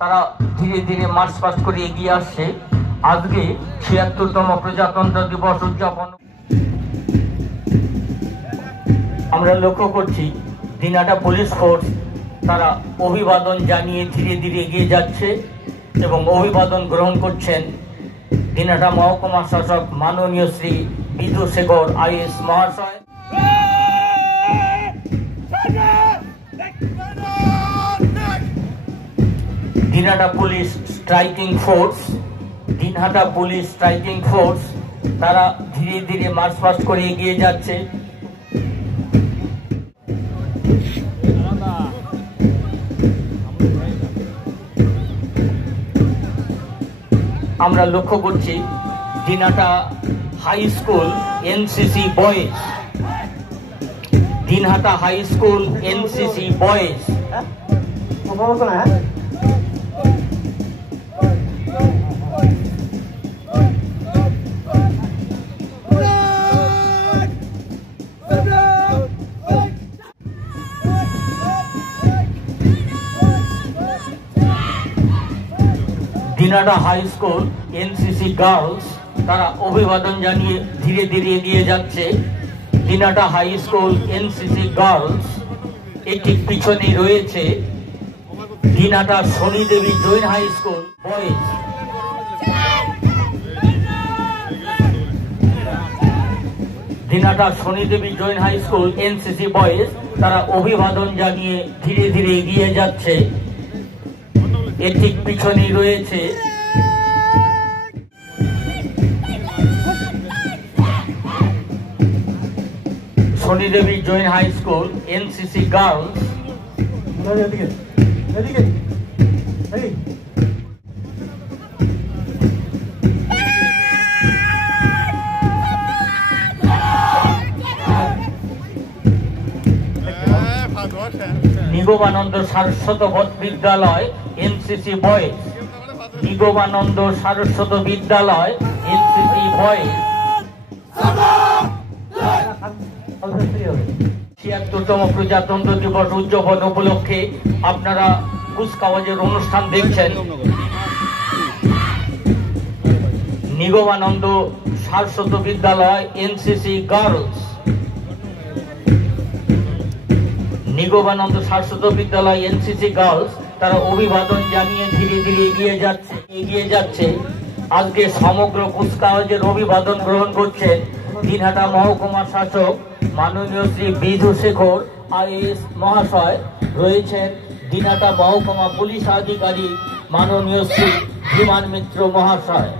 তারা ধীরে ধীরে মার্চ পাস্ট করে এগিয়ে আসছে। আজকে ৭৬তম প্রজাতন্ত্র দিবস উদযাপন আমরা লক্ষ্য করছি। দিনহাটা পুলিশ ফোর্স তারা অভিবাদন জানিয়ে ধীরে ধীরে এগিয়ে যাচ্ছে এবং অভিবাদন গ্রহণ করছেন দিনহাটা মহকুমা শাসক মাননীয় শ্রী বিধুশেখর আইএস মহাশয়। দিনহাটা পুলিশ স্ট্রাইকিং ফোর্স তারা ধীরে ধীরে মার্চ পাস্ট করে এগিয়ে যাচ্ছে। আমরা লক্ষ্য করছি Dinhata high school NCC boys, Dinhata high school NCC boys Dinhata high school NCC girls তারা অভিবাদন জানিয়ে ধীরে ধীরে এগিয়ে যাচ্ছে। Dinhata high school NCC girls এটি পিছনে রয়েছে Dinhata Shanidevi Jain high school boys. Dinhata Shanidevi Jain high school NCC boys তারা অভিবাদন জানিয়ে ধীরে ধীরে এগিয়ে যাচ্ছে। এর ঠিক পিছনেই রয়েছে Shanidevi Jain high school NCC girls. Nigamananda Saraswat Vidyalaya NCC boys, Nigamananda Saraswat Vidyalaya NCC boys ৭৬তম প্রজাতন্ত্র দিবস উদযাপন উপলক্ষে আপনারা কুচকাওয়াজের অনুষ্ঠান দেখছেন। Nigamananda Saraswat Vidyalaya NCC girls, Nigamananda Saraswat Vidyalaya NCC girls তারা অভিবাদন জানিয়ে ধীরে ধীরে এগিয়ে যাচ্ছে। আজকে সমগ্র কুচকাওয়াজের অভিবাদন গ্রহণ করছেন দিনহাটা মহকুমা শাসক মাননীয় শ্রী বিধুশেখর আইএস মহাশয়, রয়েছেন দিনহাটা মহকুমা পুলিশ আধিকারিক মাননীয় শ্রী ধীমান মিত্র মহাশয়।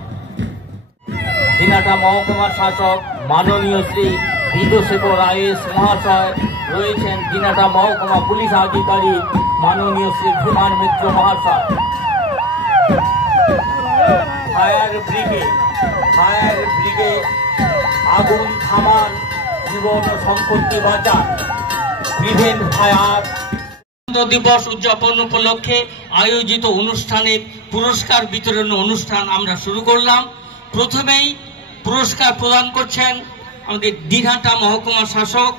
দিনহাটা মহকুমা শাসক মাননীয় শ্রী বিধুশেখর আইএস মহাশয়, রয়েছেন দিনহাটা মহকুমা পুলিশ আধিকারিক মাননীয় শ্রী ধীমান মিত্র মহাশয়। ফায়ার ব্রিগেড আগুন থামান, জীবন ও সম্পত্তি বাঁচান, প্রিভেন্ট ফায়ার দিবস উদযাপন উপলক্ষে আয়োজিত অনুষ্ঠানের পুরস্কার বিতরণ অনুষ্ঠান আমরা শুরু করলাম। প্রথমেই পুরস্কার প্রদান করছেন আমাদের দিনহাটা মহকুমা শাসক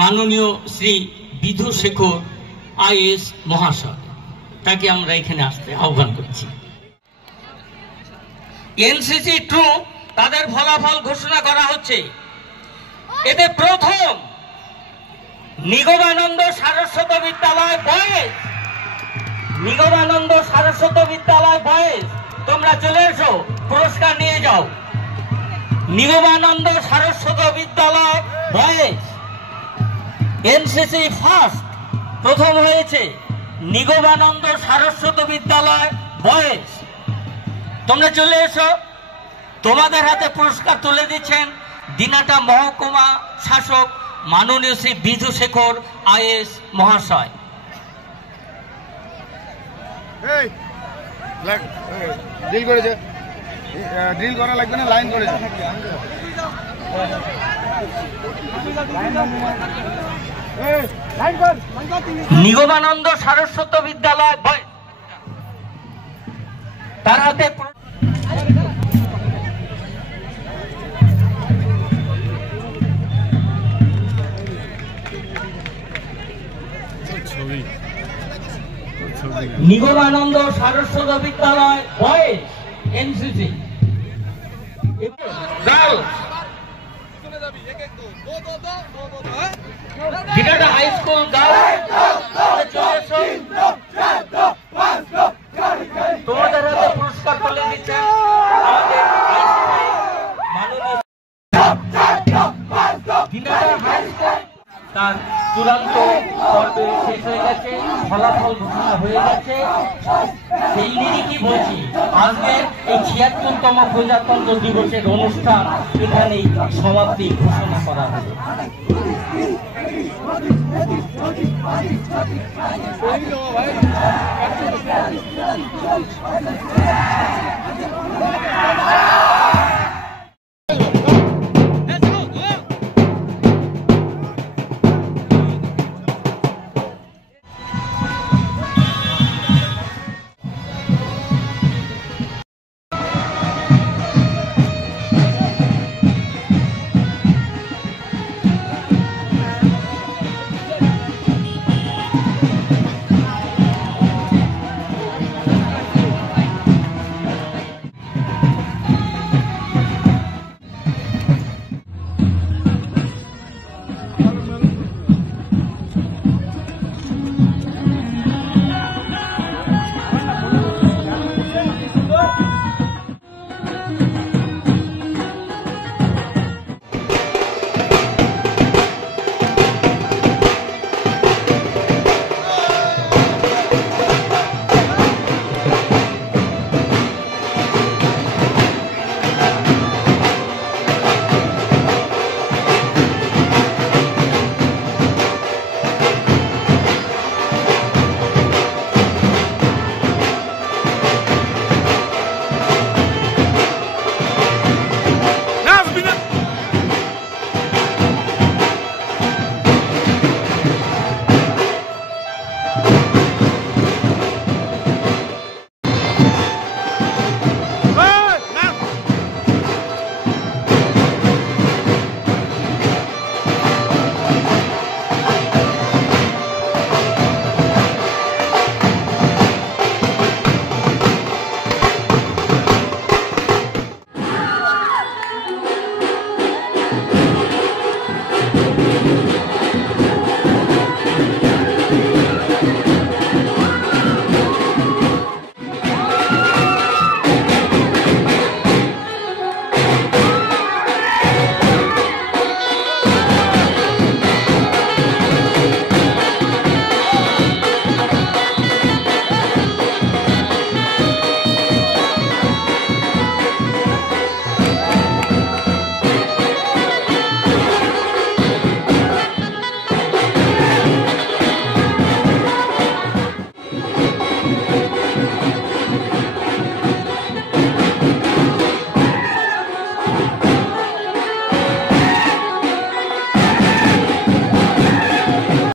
মাননীয় শ্রী বিধুশেখর আইএস মহাশয়, তাকে আমরা এখানে আসতে আহ্বান করছি। এনসিসি ট্রুপ তাদের ফলাফল ঘোষণা করা হচ্ছে। এতে প্রথম নিগমানন্দ সারস্বত বিদ্যালয় বয়েজ, নিগমানন্দ সারস্বত বিদ্যালয় বয়েজ তোমরা চলে এসো, পুরস্কার নিয়ে যাও। Nigamananda Saraswat Vidyalaya boys NCC first প্রথম হয়েছে নিগমানন্দ সারস্বত বিদ্যালয় বয়েজ। তোমরা চলে এসো, তোমাদের হাতে পুরস্কার তুলে দিচ্ছেন দিনহাটা মহকুমা শাসক মাননীয় শ্রী বিধুশেখর আইএস মহাশয়। ড্রিল করা লাগবে না, লাইন করেছে। নিগমানন্দ সারস্বত বিদ্যালয় তার হাতে ছবি Nigamananda Saraswat Vidyalaya boys NCC, girls Dinhata high school girls. তোমাদের হাতে পুরস্কার তুলে দিচ্ছেন আমাদের মাননীয় দিনাটা হাই স্কুল। তার চূড়ান্ত পর্বে শেষ হয়ে গেছে, ফলাফল ঘোষণা হয়ে গেছে। সেই নিরিখই বলছি, আজকে এই ৭৬তম প্রজাতন্ত্র দিবসের অনুষ্ঠান এখানেই সমাপ্তি ঘোষণা করা হবে। ভাই